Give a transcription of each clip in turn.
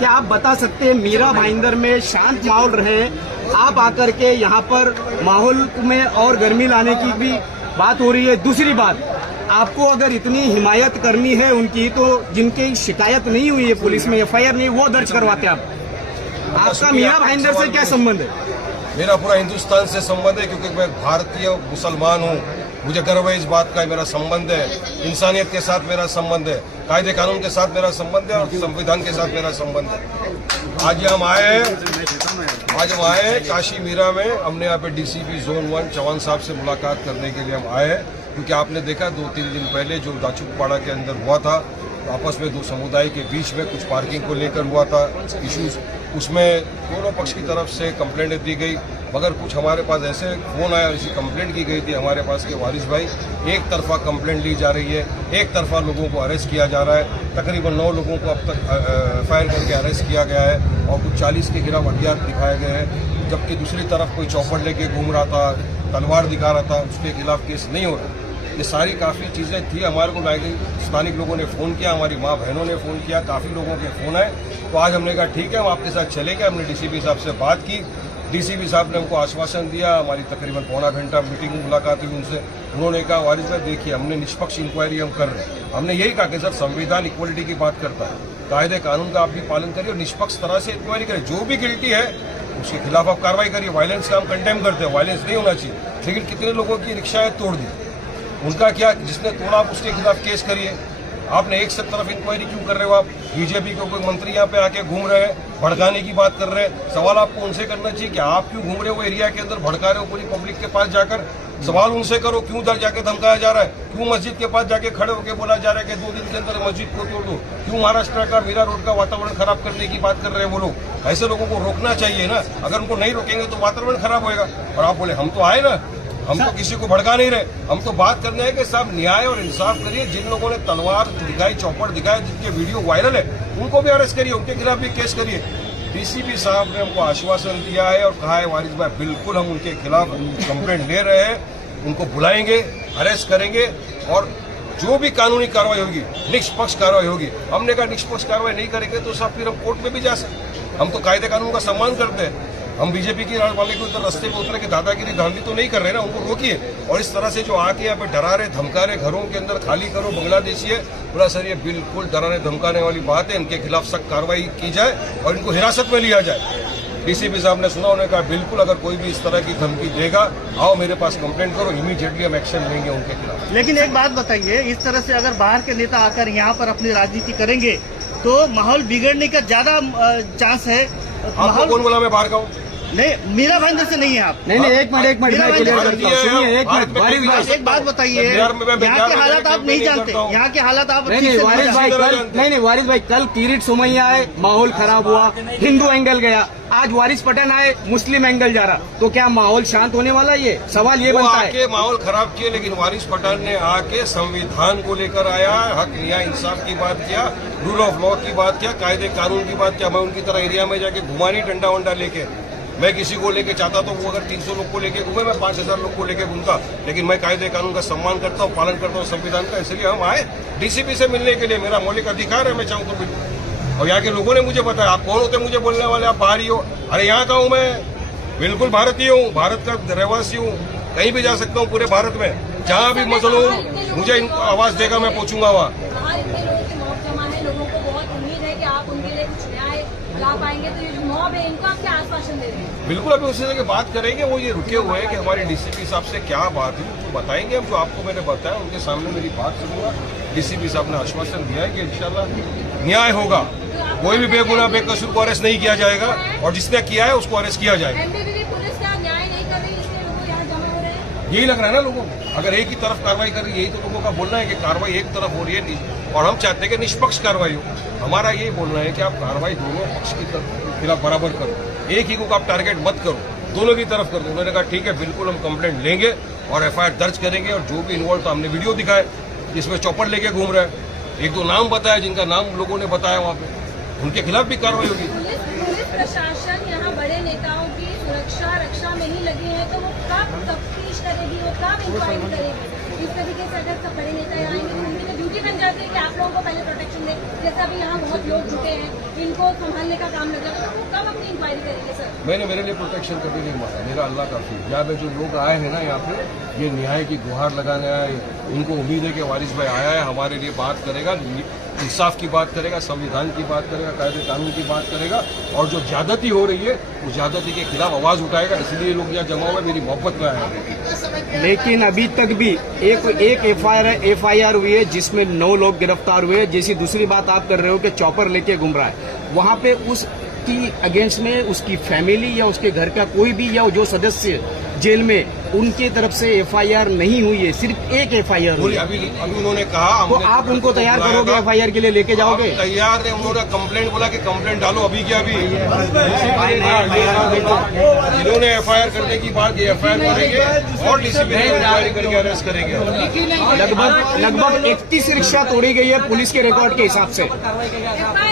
क्या आप बता सकते हैं मीरा भाईंदर में शांत माहौल रहे, आप आकर के यहाँ पर माहौल में और गर्मी लाने की भी बात हो रही है। दूसरी बात, आपको अगर इतनी हिमायत करनी है उनकी तो जिनकी शिकायत नहीं हुई है पुलिस में, FIR नहीं, वो दर्ज करवाते आप। आपका मीरा भाईंदर से क्या संबंध है? मेरा पूरा हिंदुस्तान से संबंध है, क्योंकि मैं भारतीय मुसलमान हूँ। मुझे गर्व है इस बात का। मेरा संबंध है इंसानियत के साथ, मेरा संबंध है कायदे कानून के साथ, मेरा संबंध है और संविधान के साथ मेरा संबंध है। आज हम आए काशी मीरा में। हमने यहाँ पे DCP Zone 1 चौहान साहब से मुलाकात करने के लिए हम आए हैं, क्योंकि आपने देखा 2-3 दिन पहले जो दाचुकपाड़ा के अंदर हुआ था, आपस में दो समुदाय के बीच में कुछ पार्किंग को लेकर हुआ था इश्यूज। उसमें दोनों पक्ष की तरफ से कंप्लेंट दी गई, मगर कुछ हमारे पास ऐसे फोन आया, ऐसी कंप्लेंट की गई थी हमारे पास कि वारिस भाई एक तरफा कंप्लेंट ली जा रही है, एक तरफा लोगों को अरेस्ट किया जा रहा है। तकरीबन 9 लोगों को अब तक FIR करके अरेस्ट किया गया है और कुछ 40 के खिलाफ हथियार दिखाए गए हैं, जबकि दूसरी तरफ कोई चौपड़ लेके घूम रहा था, तलवार दिखा रहा था, उसके खिलाफ केस नहीं हो रहा। ये सारी काफ़ी चीज़ें थी। हमारे को स्थानिक लोगों ने फ़ोन किया, हमारी माँ बहनों ने फ़ोन किया, काफ़ी लोगों के फ़ोन आए। तो आज हमने कहा ठीक है, हम आपके साथ चलेंगे। हमने DCP साहब से बात की, DCP साहब ने हमको आश्वासन दिया। हमारी तकरीबन पौना घंटा मीटिंग मुलाकात हुई उनसे। उन्होंने कहा वारिस भाई देखिए, हमने निष्पक्ष इंक्वायरी हम कर रहे हैं। हमने यही कहा कि सर संविधान इक्वलिटी की बात करता है, कायदे कानून का आप भी पालन करिए और निष्पक्ष तरह से इंक्वायरी करिए। जो भी गिल्टी है उसके खिलाफ आप कार्रवाई करिए। वायलेंस का हम कंडेम करते हैं, वायलेंस नहीं होना चाहिए। लेकिन कितने लोगों की रिक्शाएं तोड़ दी, उनका क्या, जिसने तोड़ा आप उसके खिलाफ केस करिए। आपने एक सब तरफ इंक्वायरी क्यों कर रहे हो? आप बीजेपी के कोई मंत्री यहाँ पे आके घूम रहे हैं, भड़काने की बात कर रहे हैं। सवाल आपको उनसे करना चाहिए कि आप क्यों घूम रहे हो एरिया के अंदर, भड़का रहे हो पूरी पब्लिक के पास जाकर। सवाल उनसे करो, क्यों उधर जाके धमकाया जा रहा है, क्यों मस्जिद के पास जाके खड़े होकर बोला जा रहा है कि 2 दिन के अंदर मस्जिद को तोड़ दो, क्यों महाराष्ट्र का मीरा रोड का वातावरण खराब करने की बात कर रहे हैं वो लोग। ऐसे लोगों को रोकना चाहिए ना। अगर उनको नहीं रोकेंगे तो वातावरण खराब होगा। और आप बोले हम तो आए ना, हम तो किसी को भड़का नहीं रहे, हम तो बात करने हैं कि साहब न्याय और इंसाफ करिए। जिन लोगों ने तलवार दिखाई, चौपड़ दिखाया, जिनके वीडियो वायरल है, उनको भी अरेस्ट करिए, उनके खिलाफ भी केस करिए। DCP साहब ने हमको आश्वासन दिया है और कहा है वारिस भाई बिल्कुल हम उनके खिलाफ कंप्लेंट ले रहे हैं, उनको बुलाएंगे, अरेस्ट करेंगे और जो भी कानूनी कार्रवाई होगी, निष्पक्ष कार्रवाई होगी। हमने कहा निष्पक्ष कार्रवाई नहीं करेंगे तो साहब फिर हम कोर्ट में भी जा सकते। हम तो कायदे कानून का सम्मान करते हैं। हम बीजेपी के वाले को इधर रास्ते पे उतरे कि दादागिरी धांधली तो नहीं कर रहे ना, उनको रोकिए। और इस तरह से जो आके यहाँ पे डरा रहे, धमका रहे, घरों के अंदर खाली करो, बांग्लादेशी है, बोला सर ये बिल्कुल डराने धमकाने वाली बात है। इनके खिलाफ सख्त कार्रवाई की जाए और इनको हिरासत में लिया जाए। DCP साहब ने सुना, उन्होंने कहा बिल्कुल अगर कोई भी इस तरह की धमकी देगा, आओ मेरे पास कंप्लेंट करो, इमीडिएटली हम एक्शन लेंगे उनके खिलाफ। लेकिन एक बात बताइए, इस तरह से अगर बाहर के नेता आकर यहाँ पर अपनी राजनीति करेंगे तो माहौल बिगड़ने का ज्यादा चांस है। आपको कौन बोला मैं बाहर का हूँ? नहीं, मीरा भाईंदर से नहीं है आप। नहीं, एक मिनट एक बात बताइए, यहाँ के हालात आप नहीं जानते, यहाँ के हालात आप नहीं वारिस भाई कल वारिस भाई कल किरीट सोमैया आए, माहौल खराब हुआ, हिंदू एंगल गया। आज वारिस पठान आए, मुस्लिम एंगल जा रहा, तो क्या माहौल शांत होने वाला? ये सवाल ये बनता है। आके माहौल खराब किया, लेकिन वारिस पठान ने आके संविधान को लेकर आया, हक न्याय इंसाफ की बात किया, रूल ऑफ लॉ की बात किया, कायदे कानून की बात किया। मैं उनकी तरह एरिया में जाके घुमा नहीं डंडा वंडा लेके। मैं किसी को लेके चाहता तो वो अगर 300 लोग को लेके घूमे, मैं 5000 लोग को लेके घूमता। लेकिन मैं कायदे कानून का सम्मान करता हूँ, पालन करता हूँ संविधान का। इसलिए हम आए DCP से मिलने के लिए। मेरा मौलिक अधिकार है, मैं चाहूँ तो बिल्कुल। और यहाँ के लोगों ने मुझे बताया, आप कौन होते मुझे बोलने वाले, आप बाहरी हो? अरे यहाँ का हूँ मैं, बिल्कुल भारतीय हूँ, भारत का रहवासी हूँ, कहीं भी जा सकता हूँ पूरे भारत में। जहाँ भी मसला हो मुझे आवाज देगा, मैं पहुंचूंगा वहाँ। लोगों को बहुत उम्मीद है कि आप उनके लिए कुछ न्याय ला पाएंगे, तो ये जो मॉब है इनको आप क्या आश्वासन दे रहे हैं? बिल्कुल, अभी उससे जगह बात करेंगे। वो ये रुके हुए हैं कि हमारे DCP साहब से क्या बात है, तो बताएंगे हम। जो आपको मैंने बताया उनके सामने मेरी बात सुनूंगा। DCP साहब ने आश्वासन दिया है कि इंशाल्लाह न्याय होगा, कोई भी बेगुनाह बेकसूर को अरेस्ट नहीं किया जाएगा और जिसने किया है उसको अरेस्ट किया जाएगा। पुलिस का न्याय नहीं कर रही, इसलिए लोग यहाँ जमा हो रहे हैं। यही लग रहा है ना लोगों को। अगर एक ही तरफ कार्रवाई कर रही है, यही तो लोगों का बोलना है कि कार्रवाई एक तरफ हो रही है और हम चाहते हैं कि निष्पक्ष कार्रवाई हो। हमारा यही बोलना है कि आप कार्रवाई दोनों पक्ष की खिलाफ बराबर करो, एक ही को आप टारगेट मत करो, दोनों की तरफ कर दो। उन्होंने कहा ठीक है, बिल्कुल हम कंप्लेंट लेंगे और FIR दर्ज करेंगे। और जो भी इन्वॉल्व था, हमने वीडियो दिखाए जिसमें चौपड़ लेके घूम रहा है, 1-2 नाम बताया जिनका नाम लोगों ने बताया वहाँ पे, उनके खिलाफ भी कार्रवाई होगी। पुलिस प्रशासन यहाँ बड़े नेताओं की सुरक्षा रक्षा में ही लगे हैं, तो वो कब तफ्तीश करेगी, वो कब इंक्वायरी करेगी? इस तरीके से अगर सब बड़े नेता आएंगे तो ड्यूटी बन जाती है कि आप लोगों को पहले प्रोटेक्शन दे। जैसे अभी यहाँ बहुत लोग जुटे हैं, इनको संभालने का काम लग जाएगा, तो वो कब अपनी इंक्वायरी करेंगे सर? मैंने मेरे लिए प्रोटेक्शन कभी नहीं मांगा, मेरा अल्लाह काफी। यहाँ पे जो लोग आए हैं ना, यहाँ पे ये न्याय की गुहार लगाने आए, उनको उम्मीद है कि वारिस भाई आया है, हमारे लिए बात करेगा, इंसाफ की बात करेगा, संविधान की बात करेगा, कायदे कानून की बात करेगा, और जो ज्यादती हो रही है उस ज्यादती के खिलाफ आवाज उठाएगा। इसलिए लोग यहाँ जमा हुए मेरी मोहब्बत में आए हैं। लेकिन अभी तक भी एक एफआईआर हुई है जिसमें 9 लोग गिरफ्तार हुए। जैसी दूसरी बात आप कर रहे हो कि चॉपर लेके घूम रहा है, वहां पे उसकी अगेंस्ट में उसकी फैमिली या उसके घर का कोई भी या जो सदस्य जेल में, उनकी तरफ से एफआईआर नहीं हुई है, सिर्फ एक एफआईआर हुई है। अभी उन्होंने कहा, तो आप उनको तैयार करोगे, एफआईआर के लिए लेके जाओगे? तैयार है, उन्होंने कंप्लेंट बोला कि कंप्लेंट डालो, अभी क्या अभी इन्होंने एफआईआर करने की बात की, एफआईआर करेंगे और डीसीपी ने इंक्वायरी करके अरेस्ट करेंगे। लगभग 31 रिक्शा तोड़ी गई है पुलिस के रिकॉर्ड के हिसाब से। एफआईआर की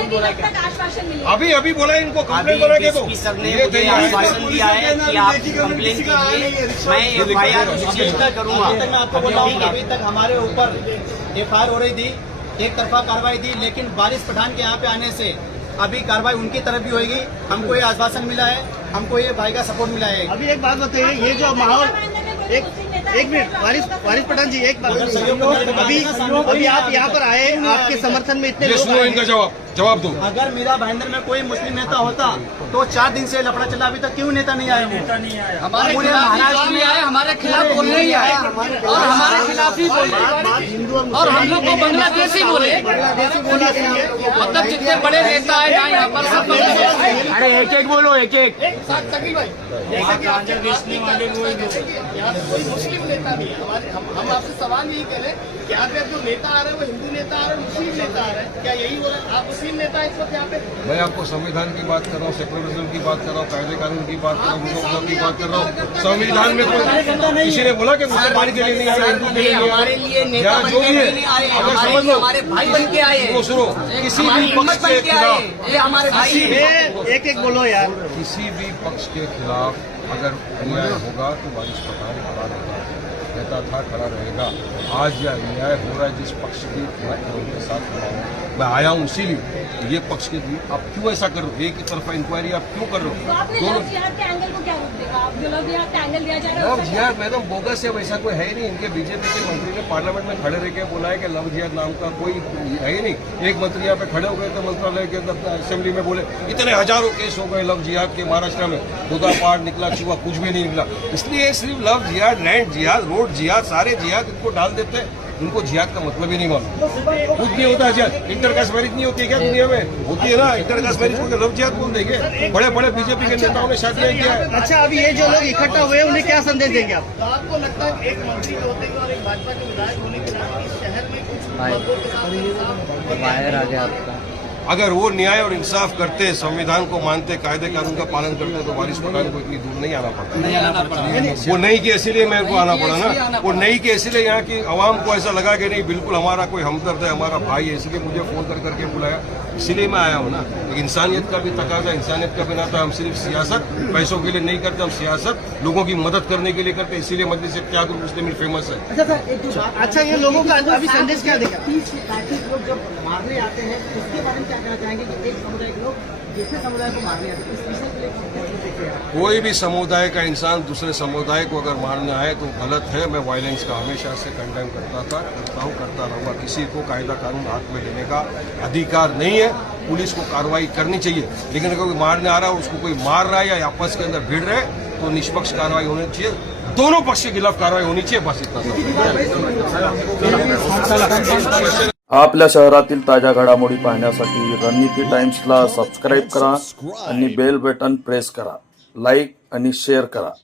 कब तक आश्वासन मिलेगा? अभी बोला इनको कंप्लेंट बना के दो। ये आश्वासन दिया है कि आप कंप्लेन कीजिए, मैं एफआईआर रजिस्टर करूंगा। मैं आपको बताऊंगा, अभी तक हमारे ऊपर एफआईआर हो रही थी, एक तरफा कार्रवाई थी, लेकिन वारिस पठान के यहाँ पे आने से अभी कार्रवाई उनकी तरफ भी होगी। हमको ये आश्वासन मिला है, हमको ये भाई का सपोर्ट मिला है। अभी एक बात बताइए, ये जो माहौल, एक मिनट, वारिस पठान जी, एक बात, अभी आप यहाँ पर आए, आपके समर्थन में इतने लोग आए इनका जवाब दो। अगर मीरा भाईंदर में कोई मुस्लिम नेता होता तो 4 दिन से लफड़ा चला, अभी तक क्यों नेता नहीं आए? हमारे पूरे महाराष्ट्र में आए, हमारे खिलाफ बोलने ही आए और हमारे खिलाफ ही बोले और हम लोग को बांग्लादेशी बोले। मतलब जितने बड़े नेता आए ना यहाँ पर सब बांग्लादेशी। अरे एक बोलो, एक कोई मुस्लिम नेता नहीं है। हम आपसे सवाल यही कह रहे हैं, क्या जो नेता आ रहे हैं वो हिंदू नेता आ रहे हैं, मुस्लिम नेता आ रहे हैं, क्या यही हो रहा है? आप मुस्लिम नेता इस वक्त यहाँ पे? मैं आपको संविधान की बात कर रहा हूँ, सेक्युलरिज्म की बात कर रहा हूँ, कायदे कानून की बात कर रहा हूँ, लोकतंत्र की बात कर रहा हूँ। संविधान में कोई किसी ने बोला कि मुसलमान के लिए नहीं आए, हिंदू के लिए नहीं हमारे लिए नेता आए, बन जो के भी है, नहीं आए, अगर हमारे समझ लिए लो, हमारे भाई बन के आए, सुनो, किसी भी पक्ष के खिलाफ, ये हमारे भाई एक बोलो यार। किसी भी पक्ष के खिलाफ अगर अन्याय होगा तो वारिस पठान रहता था, खड़ा रहेगा। आज यह अन्याय हो रहा है जिस पक्ष की उनके साथ खड़ा हूँ, मैं आया हूँ इसीलिए। ये पक्ष के लिए आप क्यों ऐसा कर रहे हो? एक ही तरफा इंक्वायरी आप क्यों कर रहे तो हो? आपने लव जिहाद के एंगल को क्या रोक देगा? आप जो लव जिहाद का एंगल दिया जा रहा है लव जिहाद मैडम बोगस है, वैसा कोई है ही नहीं। इनके बीजेपी के मंत्री ने पार्लियामेंट में खड़े रह के बोला है कि लव जिहाद नाम का कोई है ही नहीं। एक मंत्री यहाँ पे खड़े हो गए थे मंत्रालय के अंदर असेंबली में, बोले इतने हजारों केस हो गए लव जिहाद के महाराष्ट्र में, खुदा पाठ निकला, चूहा कुछ भी नहीं निकला। इसलिए सिर्फ लव जिहाद, लैंड जिहाद, रोड जिहाद, सारे जिहाद इनको डाल देते हैं। उनको जिहाद का मतलब ही नहीं मालूम, कुछ नहीं होता जिहाद। इंटरकास्ट मैरिज नहीं होती है क्या दुनिया में? होती है ना इंटरकास्ट मैरिज को, लव जिहाद बोल देंगे। बड़े बड़े बीजेपी के नेताओं ने शादियां किया है। अच्छा, अभी ये जो लोग इकट्ठा हुए उन्हें क्या संदेश देंगे आप? तो आपको लगता है एक मंत्री के होते हुए और एक भाजपा के विधायक होने के नाते इस शहर में कुछ वर्गों के साथ बाहर आ गया आपका। अगर वो न्याय और इंसाफ करते, संविधान को मानते, कायदे कानून का पालन करते तो वारिस पठान को इतनी दूर नहीं आना पड़ता। वो नहीं किया इसीलिए मेरे को आना पड़ा ना। वो नहीं किया इसीलिए यहाँ की आवाम को ऐसा लगा कि नहीं बिल्कुल हमारा कोई हमदर्द है, हमारा भाई है, इसलिए मुझे फोन करके बुलाया, इसीलिए मैं आया हूँ ना। इंसानियत का भी तकाजा, इंसानियत का भी नाता। हम सिर्फ सियासत पैसों के लिए नहीं करते, हम सियासत लोगों की मदद करने के लिए करते, इसीलिए मजलिस इत्तेहाद मुस्लिम फेमस है। अच्छा, ये लोगों का अभी संदेश क्या देगा? 30 से 35 लोग जब मारने आते हैं उसके बारे में क्या कहना चाहेंगे कि एक समुदाय के लोग दूसरे समुदाय को मारने आते हैं, इस विषय को लेकर देखिए। कोई भी समुदाय का इंसान दूसरे समुदाय को अगर मारने आए तो गलत है। मैं वायलेंस का हमेशा से कंडेम करता हूँ, करता रहूँगा। किसी को कायदा कानून हाथ में लेने का अधिकार नहीं है। पुलिस को कार्रवाई करनी चाहिए, लेकिन अगर कोई मारने आ रहा है, उसको कोई मार रहा है या आपस के अंदर भिड़ रहे तो निष्पक्ष कार्रवाई होनी चाहिए। दोनों पक्ष के खिलाफ कार्रवाई होनी चाहिए, बस इतना। आपल्या शहरातील ताज्या घडामोडी पाहण्यासाठी रणनीती टाइम्सला सबस्क्राईब करा आणि बेल बटन प्रेस करा, लाईक आणि शेअर करा।